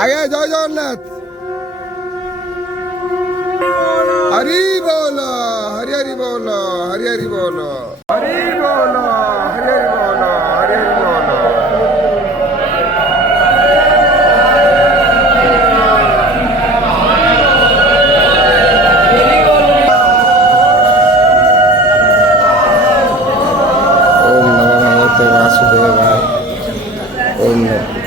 আগে জয় জগন্নাথ। হরি বল, হরি হরি বল, হরি হরি বল, হরি বল, হরি হরি বল, হরি হরি বল। ओम नमो भगवते वासुदेवाय। ओम नमः।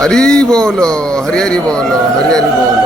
हरी बोलो, हरी हरी बोलो, हरी हरी बोलो।